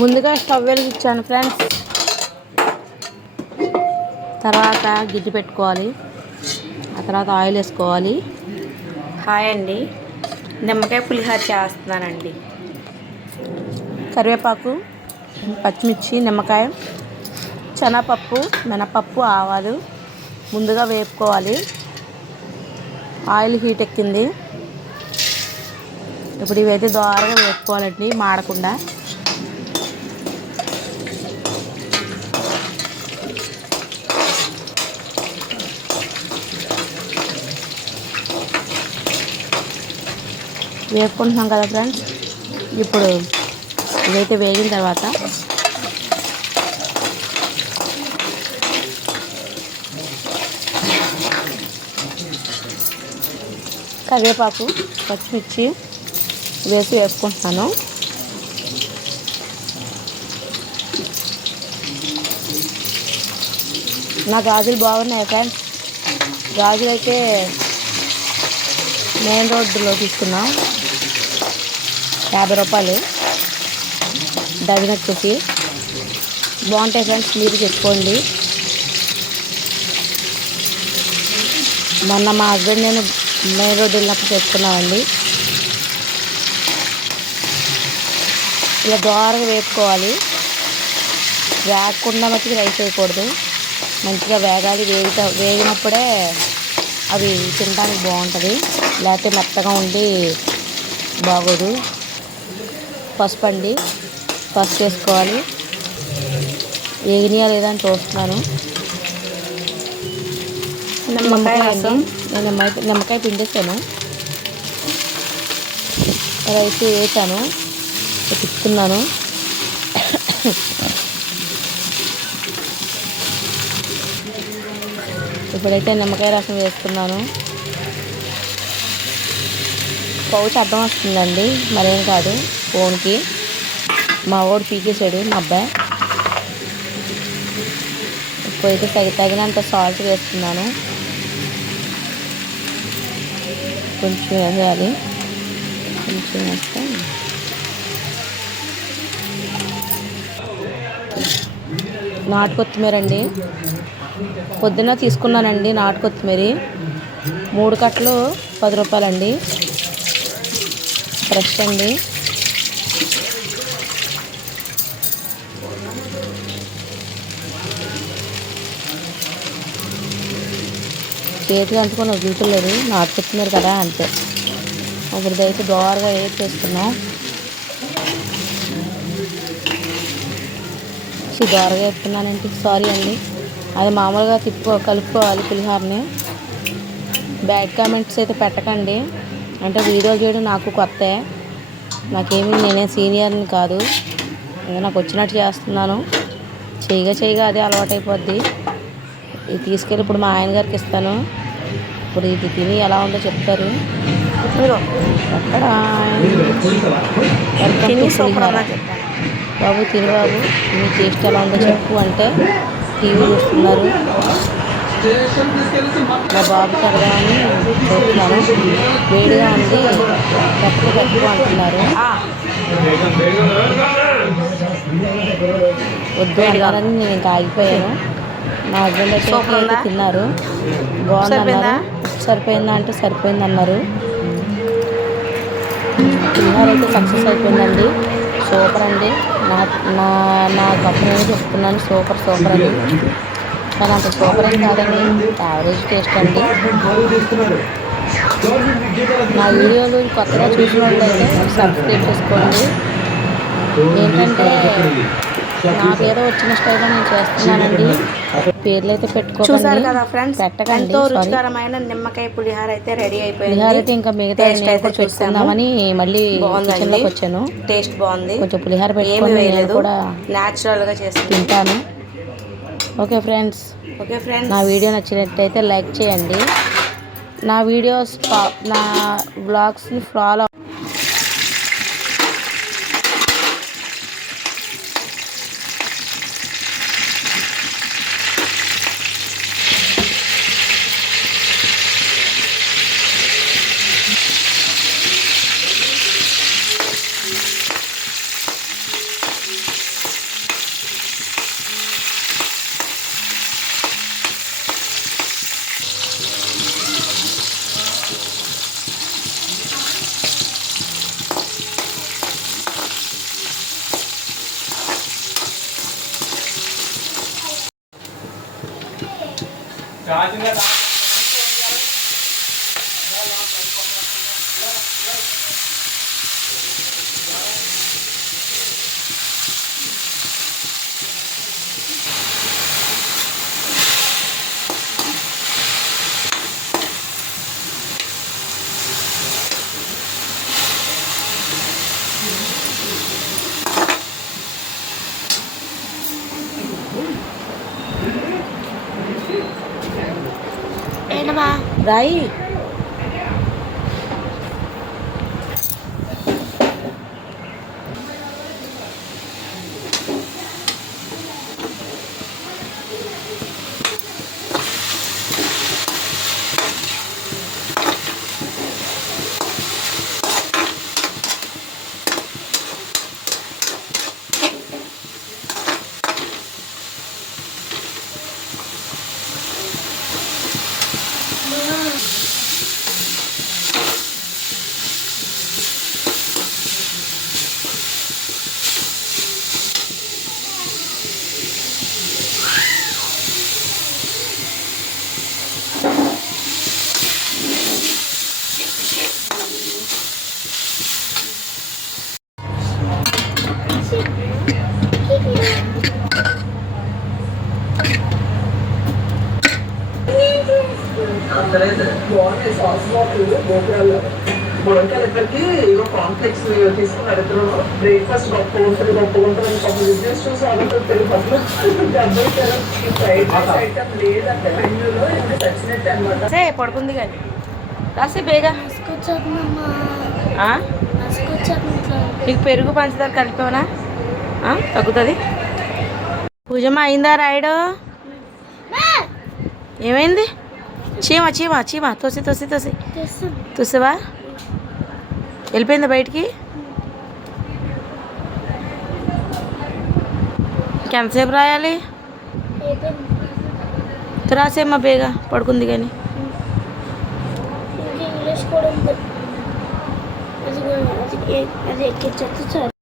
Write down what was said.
ముందుగా stove వెలిగించాను friends. తర్వాత గిన్నె పెట్టుకోవాలి. ఆ తర్వాత ఆయిల్ వేసుకోవాలి. హాయ్ అండి, నిమ్మకాయ పులిహోర చేస్తున్నానండి. కరివేపాకు, పచ్చిమిర్చి, నిమ్మకాయ, శనగపప్పు, మినపప్పు, ఆవాలు ముందుగా వేపుకోవాలి. ఆయిల్ హీట్ ఎక్కింది. ఇప్పుడు ఇవైతే దోరగా వేపుకోవాలండి, మాడకుండా. వేపుకుంటున్నాం కదా ఫ్రెండ్స్. ఇప్పుడు ఇవైతే వేగిన తర్వాత కరివేపాకు, పచ్చిమిర్చి వేసి వేపుకుంటున్నాను. నా గాజులు బాగున్నాయి ఫ్రెండ్స్. గాజులు అయితే మెయిన్ రోడ్డులో తీసుకున్నాం, 50 రూపాయలు డజనొచ్చేసి. బాగుంటాయి ఫ్రెండ్స్, మీరు తెచ్చుకోండి. మొన్న మా హస్బెండ్ నేను మెయిన్ రోడ్డు వెళ్ళినప్పుడు తెచ్చుకున్నామండి. ఇలా దోరగా వేపుకోవాలి. వేగకుండా మట్టుకు రైస్ వేయకూడదు, మంచిగా వేగాలి. వేగినప్పుడే అవి తినడానికి బాగుంటుంది, లేకపోతే మెత్తగా ఉండి బాగోదు. పసుపు అండి, పసుపు వేసుకోవాలి. వేగినాయా లేదా అని చూస్తున్నాను. నిమ్మకాయ అండి, నేను నిమ్మకాయ పిండేసాను. రైస్ వేసాను, తిప్పుతున్నాను. ఇప్పుడైతే నిమ్మకాయ రసం వేసుకున్నాను. పౌచ్ అడ్డం వస్తుందండి, మరేం కాదు. ఫోన్కి మా వాడు పీకేసాడు, మా అబ్బాయి. ఇప్పుడైతే తగినంత సాల్ట్ వేస్తున్నాను. కొంచెం వేయాలి, కొంచెం వేస్తే. నాటు కొత్తిమీర అండి, పొద్దున్న తీసుకున్నానండి. నాటు కొత్తిమీర 3 కట్టలు 10 రూపాయలండి, ఫ్రెష్ అండి. చేతికి అంటుకొని వదులుతలేదు, నాటు కొత్తిమీర కదా అంతే. ఇప్పుడైతే దోరగా వేసేస్తున్నాం. దోరగా వేస్తున్నానంటే సారీ అండి, అది మామూలుగా కలుపుకోవాలి పులిహోరని. బ్యాడ్ కామెంట్స్ అయితే పెట్టకండి, అంటే వీడియో చేయడం నాకు కొత్త. నేనే సీనియర్ని కాదు, నాకు వచ్చినట్టు చేస్తున్నాను. చేయగా అదే అలవాటైపోద్ది. ఇది తీసుకెళ్ళి ఇప్పుడు మా ఆయన గారికి ఇస్తాను. ఇప్పుడు ఇది తిని ఎలా ఉందో చెప్తారు. బాబు తిని బాబు, మీ టేస్ట్ ఎలా ఉందో చెప్పు అంటే టీవీ చూస్తున్నారు. మా బాబు కడదామని చూస్తున్నాను. వేడిగా ఉంది, పెట్టుకో అంటున్నారు. వద్దు అన్నారని నేను ఇంకా ఆగిపోయాను. మా హస్బెండ్ అయితే తిన్నారు, బాగుందన్నారు. సరిపోయిందా అంటే సరిపోయింది అన్నారు. పులిహోర అయితే సక్సెస్ అయిపోయిందండి. సూపర్ అండి. నా గొప్పనే చెప్తున్నాను, సూపర్ అండి. కానీ అంత సూపర్ ఏం కాదండి, యావరేజ్ టేస్ట్ అండి. నా వీడియోలు కొత్తగా చూసిన వాళ్ళు అయితే సబ్స్క్రైబ్ చేసుకోండి. ఏంటంటే నాకేదో వచ్చిన స్టైల్లో నేను చేస్తున్నానండి. పేర్లు అయితే చూసారు కదా ఫ్రెండ్స్, పెట్టకండి. ఎంతో రుచికరమైన నిమ్మకాయ పులిహోర అయితే రెడీ అయిపోయింది. పులిహోర అయితే ఇంకా మిగతా చూసుకుందామని మళ్ళీ కిచెన్లోకి వచ్చాను. టేస్ట్ బాగుంది, కొంచెం పులిహోర పెట్టుకొని నేను కూడా న్యాచురల్గా చేసి తింటాను. ఓకే ఫ్రెండ్స్, నా వీడియో నచ్చినట్టయితే లైక్ చేయండి. నా వీడియోస్ నా వ్లాగ్స్ని ఫాలో ఏంటమ్మా రాయి. మునక్కాయలకి ఇగో కాంప్లెక్స్ తీసుకున్నారు ఇద్దరు. బ్రేక్ఫాస్ట్ గొప్ప ఉంటుంది ఒక బిజినెస్ చూసి ఆర్డర్ తెలుగు ఐటమ్ లేదంటే మెన్యూలో ఇంకా చచ్చినట్టు అనమాట. సే పడుకుంది కానీ రాసే బేగా. ఆ? నీకు పెరుగు పంచదార కలిపావనా? తగ్గుతుంది. పూజమ్మ అయిందా రాయడు? ఏమైంది? చీమ చీమ చీమ తోసి తోసి తోసి తోసివా? వెళ్ళిపోయిందా బయటికి? ఇంకెంతసేపు రాయాలి? రాసేమ్మా బేగా, పడుకుంది కానీ. ఇంగ్లీష్ కూడా ఉంది. అది ఎక్కించచ్చు సార్.